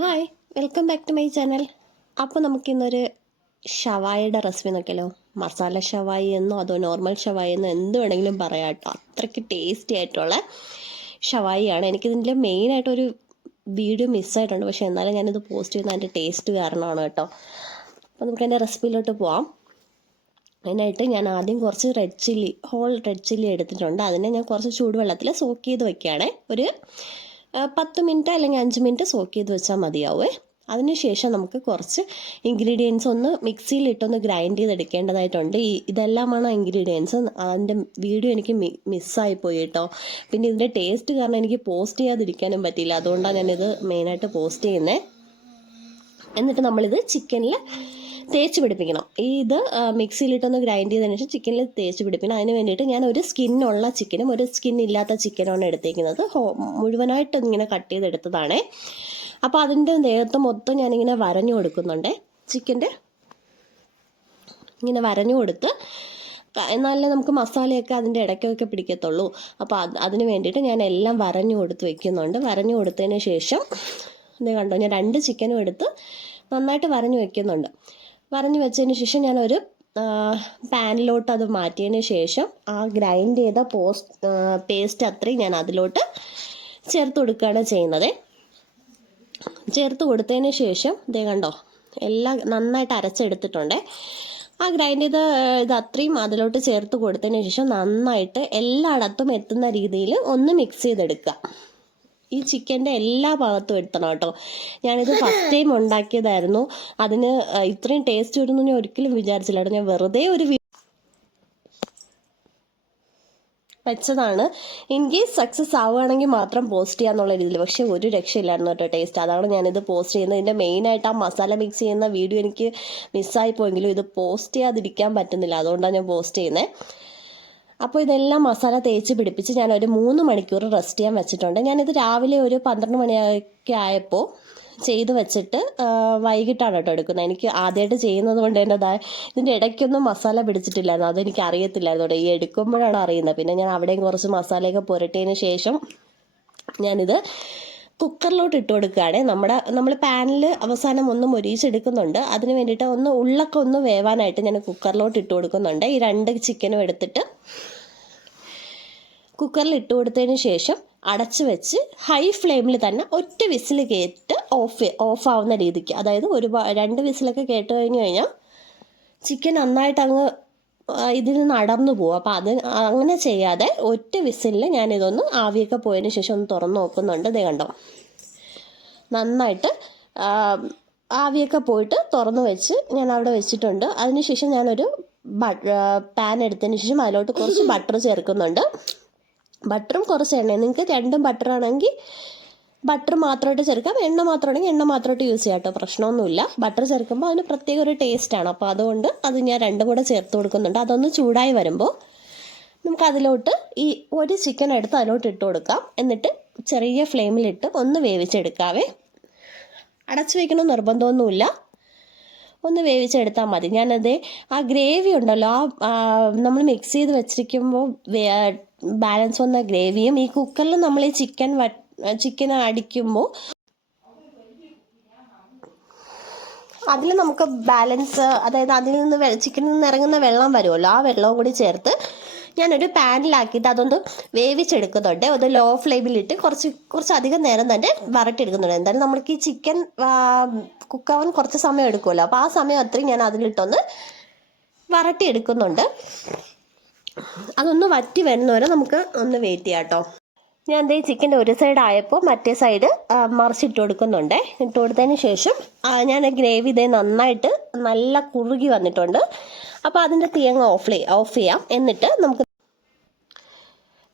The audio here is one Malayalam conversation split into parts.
Hi welcome back to my channel അപ്പോൾ നമുക്കിന്നൊരു ഷവായിയുടെ റെസിപ്പി നോക്കിയാലോ? മസാല ഷവായി എന്നോ അതോ നോർമൽ ഷവായി എന്നോ എന്ത് വേണമെങ്കിലും പറയാം കേട്ടോ അത്രയ്ക്ക് ടേസ്റ്റി ആയിട്ടുള്ള ഷവായിയാണ്. എനിക്കിതിന്റെ മെയിനായിട്ടൊരു വീഡിയോ മിസ്സായിട്ടുണ്ട് പക്ഷേ എന്നാലും ഞാനിത് പോസ്റ്റ് ചെയ്യുന്ന അതിന്റെ ടേസ്റ്റ് കാരണമാണ് കേട്ടോ അപ്പോൾ നമുക്ക് അതിന്റെ റെസിപ്പിയിലോട്ട് പോവാം. അതിനായിട്ട് ഞാൻ ആദ്യം കുറച്ച് red chilli whole red chilli എടുത്തിട്ടുണ്ട്. അതിനെ ഞാൻ കുറച്ച് ചൂടുവെള്ളത്തിൽ സോക്ക് ചെയ്ത് വയ്ക്കുകയാണ് ഒരു പത്ത് മിനിറ്റ് അല്ലെങ്കിൽ അഞ്ച് മിനിറ്റ് സോക്ക് ചെയ്ത് വെച്ചാൽ മതിയാവേ. അതിനുശേഷം നമുക്ക് കുറച്ച് ഇൻഗ്രീഡിയൻസ് ഒന്ന് മിക്സിയിലിട്ടൊന്ന് ഗ്രൈൻഡ് ചെയ്തെടുക്കേണ്ടതായിട്ടുണ്ട്. ഈ ഇതെല്ലാമാണ് ഇൻഗ്രീഡിയൻസ് അതിന്റെ വീഡിയോ എനിക്ക് മിസ്സായി പോയി കേട്ടോ. പിന്നെ ഇതിന്റെ ടേസ്റ്റ് കാരണം എനിക്ക് പോസ്റ്റ് ചെയ്യാതിരിക്കാനും പറ്റിയില്ല. അതുകൊണ്ടാണ് ഞാനിത് മെയിനായിട്ട് പോസ്റ്റ് ചെയ്യുന്നത് എന്നിട്ട് നമ്മളിത് ചിക്കനിൽ തേച്ച് പിടിപ്പിക്കണം. ഇത് മിക്സിയിലിട്ടൊന്ന് ഗ്രൈൻഡ് ചെയ്തതിന് ശേഷം ചിക്കനിൽ തേച്ച് പിടിപ്പിക്കണം. അതിന് വേണ്ടിയിട്ട് ഞാൻ ഒരു സ്കിന്നുള്ള ചിക്കനും ഒരു സ്കിൻ ഇല്ലാത്ത ചിക്കനുമാണ് എടുത്തേക്കുന്നത്. മുഴുവനായിട്ട് ഇങ്ങനെ കട്ട് ചെയ്തെടുത്തതാണ്. അപ്പോൾ അതിന്റെ നേരത്തെ മൊത്തം ഞാനിങ്ങനെ വരഞ്ഞു കൊടുക്കുന്നുണ്ട്. ചിക്കന്റെ ഇങ്ങനെ വരഞ്ഞു കൊടുത്ത് എന്നാലേ നമുക്ക് മസാലയൊക്കെ അതിന്റെ ഇടയ്ക്കൊക്കെ പിടിക്കത്തുള്ളൂ. അപ്പോൾ അത് അതിന് വേണ്ടിയിട്ട് ഞാൻ എല്ലാം വരഞ്ഞു കൊടുത്ത് വെക്കുന്നുണ്ട്. വരഞ്ഞു കൊടുത്തതിന് ശേഷം ഇത് കണ്ടോ ഞാൻ രണ്ട് ചിക്കനും എടുത്ത് നന്നായിട്ട് വരഞ്ഞു വെക്കുന്നുണ്ട്. വരഞ്ഞു വെച്ചതിന് ശേഷം ഞാനൊരു പാനിലോട്ട് അത് മാറ്റിയതിന് ശേഷം ആ ഗ്രൈൻഡ് ചെയ്ത പോസ്റ്റ് പേസ്റ്റ് അത്രയും ഞാൻ അതിലോട്ട് ചേർത്ത് കൊടുക്കുകയാണ് ചെയ്യുന്നത്. ചേർത്ത് കൊടുത്തതിന് ശേഷം ഇതേ കണ്ടോ എല്ലാം നന്നായിട്ട് അരച്ചെടുത്തിട്ടുണ്ട്. ആ ഗ്രൈൻഡ് ചെയ്ത ഇത് അത്രയും അതിലോട്ട് ചേർത്ത് കൊടുത്തതിന് ശേഷം നന്നായിട്ട് എല്ലായിടത്തും എത്തുന്ന രീതിയിൽ ഒന്ന് മിക്സ് ചെയ്തെടുക്കുക. ഈ ചിക്കന്റെ എല്ലാ ഭാഗത്തും എടുത്തണം കേട്ടോ. ഞാനിത് ഫസ്റ്റ് ടൈം ഉണ്ടാക്കിയതായിരുന്നു. അതിന് ഇത്രയും ടേസ്റ്റ് വരുമെന്ന് ഞാൻ ഒരിക്കലും വിചാരിച്ചില്ല കേട്ടോ. ഞാൻ വെറുതെ ഒരു വെച്ചതാണ്. ഇൻ കേസ് സക്സസ് ആവുകയാണെങ്കിൽ മാത്രം പോസ്റ്റ് ചെയ്യാന്നുള്ള രീതിയിൽ. പക്ഷേ ഒരു രക്ഷയില്ലായിരുന്നു കേട്ടോ ടേസ്റ്റ് അതാണ് ഞാനിത് പോസ്റ്റ് ചെയ്യുന്നത്. ഇതിന്റെ മെയിനായിട്ട് ആ മസാല മിക്സ് ചെയ്യുന്ന വീഡിയോ എനിക്ക് മിസ്സായി പോയെങ്കിലും ഇത് പോസ്റ്റ് ചെയ്യാതിരിക്കാൻ പറ്റുന്നില്ല. അതുകൊണ്ടാണ് ഞാൻ പോസ്റ്റ് ചെയ്യുന്നത് അപ്പോൾ ഇതെല്ലാം മസാല തേച്ച് പിടിപ്പിച്ച് ഞാൻ ഒരു മൂന്ന് മണിക്കൂർ റെസ്റ്റ് ചെയ്യാൻ വെച്ചിട്ടുണ്ട്. ഞാനിത് രാവിലെ ഒരു പന്ത്രണ്ട് മണിയൊക്കെ ആയപ്പോൾ ചെയ്ത് വെച്ചിട്ട് വൈകിട്ടാണ് കേട്ടോ എടുക്കുന്നത്. എനിക്ക് ആദ്യമായിട്ട് ചെയ്യുന്നത് കൊണ്ട് തന്നെ ഇതിന്റെ ഇടയ്ക്കൊന്നും മസാല പിടിച്ചിട്ടില്ലായിരുന്നു. അതെനിക്ക് അറിയത്തില്ലായിരുന്നു കേട്ടോ. ഈ എടുക്കുമ്പോഴാണ് അറിയുന്നത്. പിന്നെ ഞാൻ അവിടെയും കുറച്ച് മസാലയൊക്കെ പുരട്ടിയതിന് ശേഷം ഞാനിത് കുക്കറിലോട്ട് ഇട്ട് കൊടുക്കുകയാണ്. നമ്മുടെ നമ്മൾ പാനിൽ അവസാനം ഒന്ന് മൊരിയിച്ചെടുക്കുന്നുണ്ട്. അതിന് വേണ്ടിയിട്ട് ഒന്ന് ഉള്ളൊക്കെ ഒന്ന് വേവാനായിട്ട് ഞാൻ കുക്കറിലോട്ട് ഇട്ട് കൊടുക്കുന്നുണ്ട്. ഈ രണ്ട് ചിക്കനും എടുത്തിട്ട് കുക്കറിൽ ഇട്ട് കൊടുത്തതിന് ശേഷം അടച്ച് വെച്ച് ഹൈ ഫ്ലെയിമിൽ തന്നെ ഒറ്റ വിസിൽ കേട്ട് ഓഫ് ഓഫ് ആവുന്ന രീതിക്ക്. അതായത് ഒരു രണ്ട് വിസിലൊക്കെ കേട്ട് കഴിഞ്ഞ് കഴിഞ്ഞാൽ ചിക്കൻ നന്നായിട്ട് അങ്ങ് ഇതിൽ നിന്ന് അടർന്നു പോകും അപ്പോൾ അത് അങ്ങനെ ചെയ്യാതെ ഒറ്റ വിസിലിൽ ഞാനിതൊന്ന് ആവിയൊക്കെ പോയതിന് ശേഷം ഒന്ന് തുറന്ന് നോക്കുന്നുണ്ട്. ഇത് കണ്ടോ? നന്നായിട്ട് ആവിയൊക്കെ പോയിട്ട് തുറന്ന് വെച്ച് ഞാൻ അവിടെ വെച്ചിട്ടുണ്ട് അതിനുശേഷം ഞാനൊരു പാൻ എടുത്തതിന് ശേഷം അതിലോട്ട് കുറച്ച് ബട്ടർ ചേർക്കുന്നുണ്ട്. ബട്ടറും കുറച്ച് എണ്ണയും. നിങ്ങൾക്ക് രണ്ടും ബട്ടർ ആണെങ്കിൽ ബട്ടർ മാത്രമായിട്ട് ചേർക്കാം എണ്ണ മാത്രമാണെങ്കിൽ എണ്ണ മാത്രമായിട്ട് യൂസ് ചെയ്യാം കേട്ടോ. പ്രശ്നമൊന്നുമില്ല. ബട്ടർ ചേർക്കുമ്പോൾ അതിന് പ്രത്യേക ഒരു ടേസ്റ്റ് ആണ്. അപ്പോൾ അതുകൊണ്ട് അത് ഞാൻ രണ്ടും കൂടെ ചേർത്ത് കൊടുക്കുന്നുണ്ട്. അതൊന്ന് ചൂടായി വരുമ്പോൾ നമുക്ക് അതിലോട്ട് ഈ ഒരു ചിക്കൻ എടുത്ത് അതിലോട്ട് ഇട്ട് കൊടുക്കാം. എന്നിട്ട് ചെറിയ ഫ്ലെയിമിലിട്ട് ഒന്ന് വേവിച്ചെടുക്കാവേ. അടച്ചു വയ്ക്കണം നിർബന്ധമൊന്നുമില്ല. ഒന്ന് വേവിച്ചെടുത്താൽ മതി. ഞാനത് ആ ഗ്രേവി ഉണ്ടല്ലോ. ആ നമ്മൾ മിക്സ് ചെയ്ത് വെച്ചിരിക്കുമ്പോൾ ബാലൻസ് വന്ന ഗ്രേവിയും ഈ കുക്കറിൽ നമ്മൾ ഈ ചിക്കൻ ചിക്കൻ അടിക്കുമ്പോൾ അതിൽ നമുക്ക് ബാലൻസ് അതായത് അതിൽ നിന്ന് ചിക്കനിൽ നിന്ന് ഇറങ്ങുന്ന വെള്ളം വരുമല്ലോ ആ വെള്ളവും കൂടി ചേർത്ത് ഞാനൊരു പാനിലാക്കിയിട്ട് അതൊന്ന് വേവിച്ചെടുക്കുന്നുണ്ട്. അത് ലോ ഫ്ലെയിമിലിട്ട് കുറച്ച് കുറച്ച് അധികം നേരം തന്നെ വരട്ടിയെടുക്കുന്നുണ്ട് എന്തായാലും നമ്മൾക്ക് ഈ ചിക്കൻ കുക്കാവാൻ കുറച്ച് സമയം എടുക്കുമല്ലോ. അപ്പോൾ ആ സമയം അത്രയും ഞാൻ അതിലിട്ടൊന്ന് വരട്ടിയെടുക്കുന്നുണ്ട് അതൊന്ന് വറ്റി വരുന്നവരെ നമുക്ക് ഒന്ന് വെയിറ്റ് ചെയ്യാം കേട്ടോ ഞാൻ ദേ ചിക്കന്റെ ഒരു സൈഡ് ആയപ്പോൾ മറ്റേ സൈഡ് മറിച്ചിട്ട് കൊടുക്കുന്നുണ്ട്. ഇട്ട് കൊടുത്തതിന് ശേഷം ഞാൻ ഗ്രേവി ഇതേ നന്നായിട്ട് നല്ല കുറുകി വന്നിട്ടുണ്ട്. അപ്പോൾ അതിന്റെ തീ അങ്ങ് ഓഫ് ഓഫ് ചെയ്യാം. എന്നിട്ട് നമുക്ക്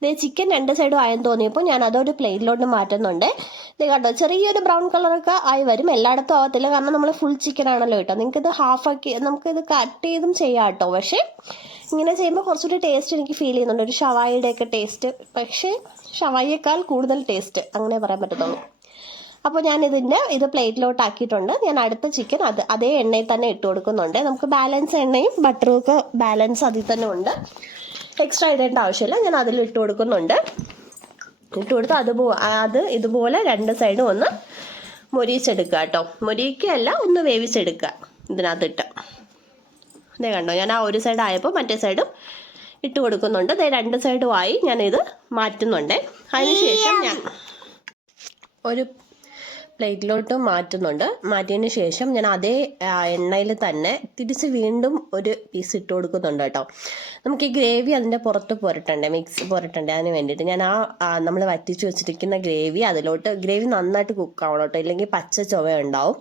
ദേ ചിക്കൻ രണ്ട് സൈഡും ആയെന്ന് തോന്നിയപ്പോൾ ഞാൻ അതൊരു പ്ലേറ്റിലോട്ട് മാറ്റുന്നുണ്ട്. ഇത് കണ്ടോ ചെറിയൊരു ബ്രൗൺ കളറൊക്കെ ആയി വരും. എല്ലായിടത്തും ആവത്തില്ല. കാരണം നമ്മൾ ഫുൾ ചിക്കൻ ആണല്ലോ കേട്ടോ നിങ്ങൾക്കിത് ഹാഫാക്കി നമുക്കിത് കട്ട് ചെയ്തും ചെയ്യാം കേട്ടോ. പക്ഷേ ഇങ്ങനെ ചെയ്യുമ്പോൾ കുറച്ചുകൂടി ടേസ്റ്റ് എനിക്ക് ഫീൽ ചെയ്യുന്നുണ്ട്. ഒരു ഷവായിയുടെ ഒക്കെ ടേസ്റ്റ്. പക്ഷേ ഷവായിയേക്കാൾ കൂടുതൽ ടേസ്റ്റ് അങ്ങനെ പറയാൻ പറ്റത്തുള്ളൂ. അപ്പോൾ ഞാൻ ഇതിന്റെ ഇത് പ്ലേറ്റിലോട്ട് ആക്കിയിട്ടുണ്ട് ഞാൻ അടുത്ത ചിക്കൻ അത് അതേ എണ്ണയിൽ തന്നെ ഇട്ട് കൊടുക്കുന്നുണ്ട്. നമുക്ക് ബാലൻസ് എണ്ണയും ബട്ടറും ഒക്കെ ബാലൻസ് അതിൽ തന്നെ ഉണ്ട്. എക്സ്ട്രാ ഇടേണ്ട ആവശ്യമില്ല. ഞാൻ അതിൽ ഇട്ട് കൊടുക്കുന്നുണ്ട്. ഇട്ട് കൊടുത്ത് അതുപോ അത് ഇതുപോലെ രണ്ട് സൈഡും ഒന്ന് മൊരിയിച്ചെടുക്കുക കേട്ടോ. മൊരിയിക്കുകയല്ല ഒന്ന് വേവിച്ചെടുക്കുക ഇതിനകത്തിട്ട്. ഇതേ കണ്ടോ? ഞാൻ ആ ഒരു സൈഡ് ആയപ്പോൾ മറ്റേ സൈഡും ഇട്ട് കൊടുക്കുന്നുണ്ട്. രണ്ട് സൈഡും ആയി ഇത് മാറ്റുന്നുണ്ട്. അതിനുശേഷം ഞാൻ ഒരു പ്ലേറ്റിലോട്ട് മാറ്റുന്നുണ്ട്. മാറ്റിയതിന് ശേഷം ഞാൻ അതേ എണ്ണയിൽ തന്നെ തിരിച്ച് വീണ്ടും ഒരു പീസ് ഇട്ട് കൊടുക്കുന്നുണ്ട് കേട്ടോ. നമുക്ക് ഈ ഗ്രേവി അതിന്റെ പുറത്ത് പുരട്ടണ്ടേ? മിക്സ് പുരട്ടണ്ടേ അതിന് വേണ്ടിയിട്ട്. ഞാൻ ആ നമ്മൾ വറ്റിച്ച് വെച്ചിരിക്കുന്ന ഗ്രേവി അതിലോട്ട് ഗ്രേവി നന്നായിട്ട് കുക്ക് ആവണം കേട്ടോ. ഇല്ലെങ്കിൽ പച്ച ചുവ ഉണ്ടാവും.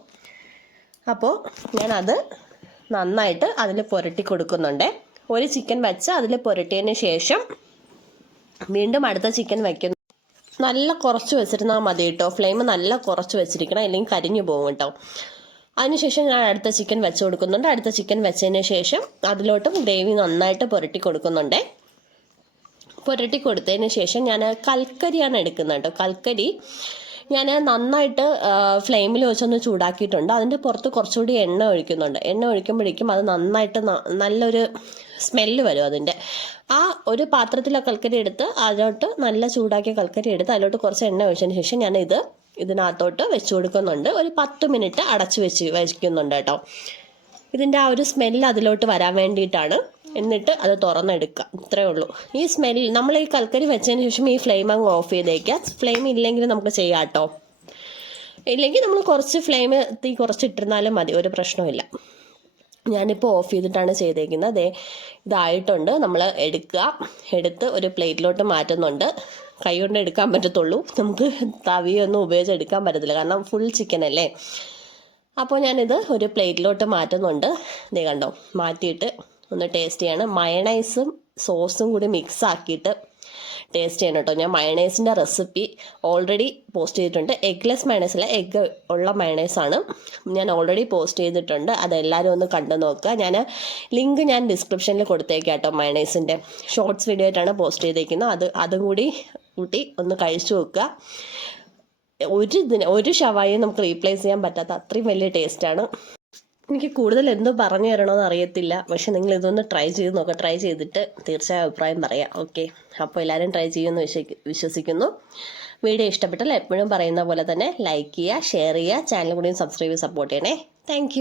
അപ്പോൾ ഞാനത് നന്നായിട്ട് അതിൽ പുരട്ടി കൊടുക്കുന്നുണ്ട്. ഒരു ചിക്കൻ വെച്ച് അതിൽ പുരട്ടിയതിന് ശേഷം വീണ്ടും അടുത്ത ചിക്കൻ വയ്ക്കുന്നു. നല്ല കുറച്ച് വെച്ചിരുന്നാൽ മതി കേട്ടോ. ഫ്ലെയിം നല്ല കുറച്ച് വെച്ചിരിക്കണം. അല്ലെങ്കിൽ കരിഞ്ഞു പോകും കേട്ടോ. അതിനുശേഷം ഞാൻ അടുത്ത ചിക്കൻ വെച്ച് കൊടുക്കുന്നുണ്ട്. അടുത്ത ചിക്കൻ വെച്ചതിന് ശേഷം അതിലോട്ടും ഗ്രേവി നന്നായിട്ട് പുരട്ടി കൊടുക്കുന്നുണ്ട്. പുരട്ടി കൊടുത്തതിന് ശേഷം ഞാൻ കൽക്കരിയാണ് എടുക്കുന്നത് കേട്ടോ. കൽക്കരി ഞാൻ നന്നായിട്ട് ഫ്ലെയിമിൽ വെച്ചൊന്ന് ചൂടാക്കിയിട്ടുണ്ട്. അതിന്റെ പുറത്ത് കുറച്ചുകൂടി എണ്ണ ഒഴിക്കുന്നുണ്ട്. എണ്ണ ഒഴിക്കുമ്പോഴേക്കും അത് നന്നായിട്ട് നല്ലൊരു സ്മെല്ല് വരും അതിന്റെ ആ ഒരു പാത്രത്തിലെ കൽക്കരി എടുത്ത് അതിലോട്ട് നല്ല ചൂടാക്കിയ കൽക്കരി എടുത്ത് അതിലോട്ട് കുറച്ച് എണ്ണ ഒഴിച്ചതിന് ശേഷം ഞാൻ ഇത് ഇതിനകത്തോട്ട് വെച്ച് കൊടുക്കുന്നുണ്ട്. ഒരു പത്ത് മിനിറ്റ് അടച്ച് വെച്ച് വയ്ക്കുന്നുണ്ട് കേട്ടോ. ഇതിന്റെ ആ ഒരു സ്മെല്ല് അതിലോട്ട് വരാൻ വേണ്ടിയിട്ടാണ്. എന്നിട്ട് അത് തുറന്നെടുക്കുക. ഇത്രയേ ഉള്ളൂ. ഈ സ്മെൽ നമ്മൾ ഈ കൽക്കരി വെച്ചതിന് ശേഷം ഈ ഫ്ലെയിം അങ്ങ് ഓഫ് ചെയ്തേക്കുക. ഫ്ലെയിം ഇല്ലെങ്കിൽ നമുക്ക് ചെയ്യാം കേട്ടോ. ഇല്ലെങ്കിൽ നമ്മൾ കുറച്ച് ഫ്ലെയിം തീ കുറച്ച് ഇട്ടിരുന്നാലും മതി. ഒരു പ്രശ്നമില്ല ഞാനിപ്പോൾ ഓഫ് ചെയ്തിട്ടാണ് ചെയ്തേക്കുന്നത്. അതെ ഇതായിട്ടുണ്ട്. നമ്മൾ എടുക്കുക. എടുത്ത് ഒരു പ്ലേറ്റിലോട്ട് മാറ്റുന്നുണ്ട്. കൈ കൊണ്ട് എടുക്കാൻ പറ്റത്തുള്ളൂ. നമുക്ക് തവിയൊന്നും ഉപയോഗിച്ച് എടുക്കാൻ പറ്റത്തില്ല. കാരണം ഫുൾ ചിക്കൻ അല്ലേ? അപ്പോൾ ഞാനിത് ഒരു പ്ലേറ്റിലോട്ട് മാറ്റുന്നുണ്ട്. ദേ കണ്ടോ? മാറ്റിയിട്ട് ഒന്ന് ടേസ്റ്റ് ചെയ്യാണ്. മയണൈസും സോസും കൂടി മിക്സ് ആക്കിയിട്ട് ടേസ്റ്റ് ചെയ്യണം കേട്ടോ ഞാൻ മയണൈസിന്റെ റെസിപ്പി ഓൾറെഡി പോസ്റ്റ് ചെയ്തിട്ടുണ്ട്. എഗ്ലെസ് മയണൈസ് അല്ല എഗ്ഗ് ഉള്ള മയണൈസാണ് ഞാൻ ഓൾറെഡി പോസ്റ്റ് ചെയ്തിട്ടുണ്ട്. അതെല്ലാവരും ഒന്ന് കണ്ടു നോക്കുക. ഞാൻ ലിങ്ക് ഞാൻ ഡിസ്ക്രിപ്ഷനിൽ കൊടുത്തേക്കാം കേട്ടോ മയണൈസിന്റെ ഷോർട്സ് വീഡിയോ ആയിട്ടാണ് പോസ്റ്റ് ചെയ്തേക്കുന്നത്. അത് അതും കൂടി കൂട്ടി ഒന്ന് കഴിച്ചു നോക്കുക. ഒരു ഇതിന് ഒരു ഷവായും നമുക്ക് റീപ്ലേസ് ചെയ്യാൻ പറ്റാത്ത അത്രയും വലിയ ടേസ്റ്റാണ് എനിക്ക് കൂടുതൽ എന്തോ പറഞ്ഞു തരണമെന്ന് അറിയത്തില്ല. പക്ഷെ നിങ്ങൾ ഇതൊന്ന് ട്രൈ ചെയ്ത് നോക്കുക ട്രൈ ചെയ്തിട്ട് തീർച്ചയായും അഭിപ്രായം പറയാം. ഓക്കെ അപ്പോൾ എല്ലാവരും ട്രൈ ചെയ്യുമെന്ന് വിശ്വ വിശ്വസിക്കുന്നു. വീഡിയോ ഇഷ്ടപ്പെട്ടാൽ എപ്പോഴും പറയുന്ന പോലെ തന്നെ ലൈക്ക് ചെയ്യുക ഷെയർ ചെയ്യുക ചാനൽ കൂടി സബ്സ്ക്രൈബ് സപ്പോർട്ട് ചെയ്യണേ. താങ്ക്